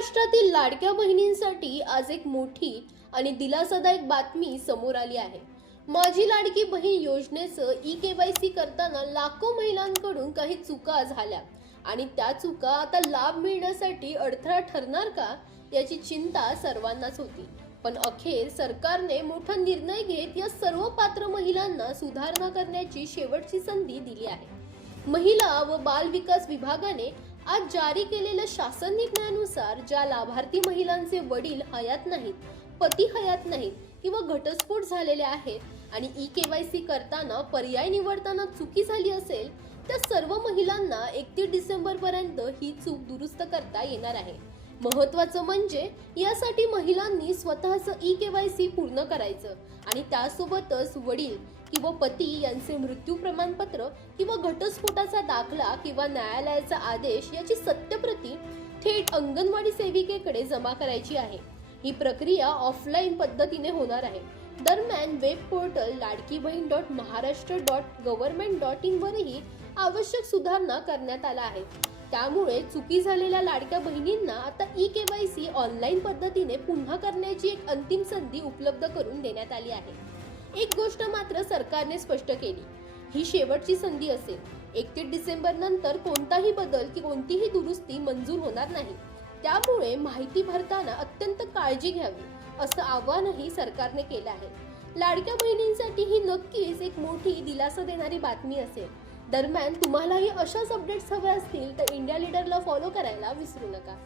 महाराष्ट्रातील लाडक्या बहिणींसाठी आज एक मोठी आणि दिलासादायक बातमी समोर आली आहे। माझी लाडकी बहीण योजनेचं ई-केवायसी करताना लाखो महिलांकडून काही चुका झाल्या आणि त्या चुका आता लाभ मिळण्यासाठी अडथळा ठरणार का याची चिंता सर्वांनाच होती। पण अखेर सरकारने मोठा निर्णय घेत या सर्व पात्र महिलांना सुधारणा करण्याची शेवटची संधी दिली आहे। महिला व बाल विकास विभागाने आज जारी केलेल्या शासन निर्णयानुसार ज्या लाभार्थी महिलांचे वडील हयात नाहीत, पती हयात नाहीत किंवा घटस्फोट झालेले आहेत आणि ई-केवायसी करताना पर्याय निवडताना चुकी झाली असेल, त्या सर्व महिलांना 31 डिसेंबर पर्यंत ही चूक दुरुस्त करता येणार आहे। महत्त्वाचं म्हणजे यासाठी महिलांनी स्वतःचं ई-केवायसी पूर्ण करायचं आणि त्यासोबतच वडील किंवा पती यांचे मृत्यू प्रमाणपत्र किंवा घटस्फोटाचा दाखला किंवा न्यायालयाचा आदेश याची सत्यप्रती थेट अंगणवाडी सेविकेकडे जमा करायची आहे। ही प्रक्रिया ऑफलाईन पद्धतीने होणार आहे। दरम्यान वेब पोर्टल ladkibahin.maharashtra.government.in वरही आवश्यक सुधारणा करण्यात आल्या आहेत। त्यामुळे चुकी झालेल्या लाडक्या बहिणींना आता ई-केवायसी ऑनलाईन पद्धतीने पुन्हा करण्याची एक अंतिम संधी उपलब्ध करून देण्यात आली आहे। एक गोष्ट मात्र सरकारने स्पष्ट केली, ही शेवटची संधी असेल। 31 डिसेंबर नंतर कोणताही बदल की कोणतीही दुरुस्ती मंजूर होणार नाही। त्यामुळे माहिती भरताना अत्यंत काळजी घ्यावी असं आवाहनही सरकारने केलं आहे। लाडक्या बहिणींसाठी ही नक्कीच एक मोठी दिलासा देणारी बातमी असेल। दरम्यान तुम्हालाही अशाच अपडेट्स हवे असतील तर इंडिया लीडरला फॉलो करायला विसरू नका।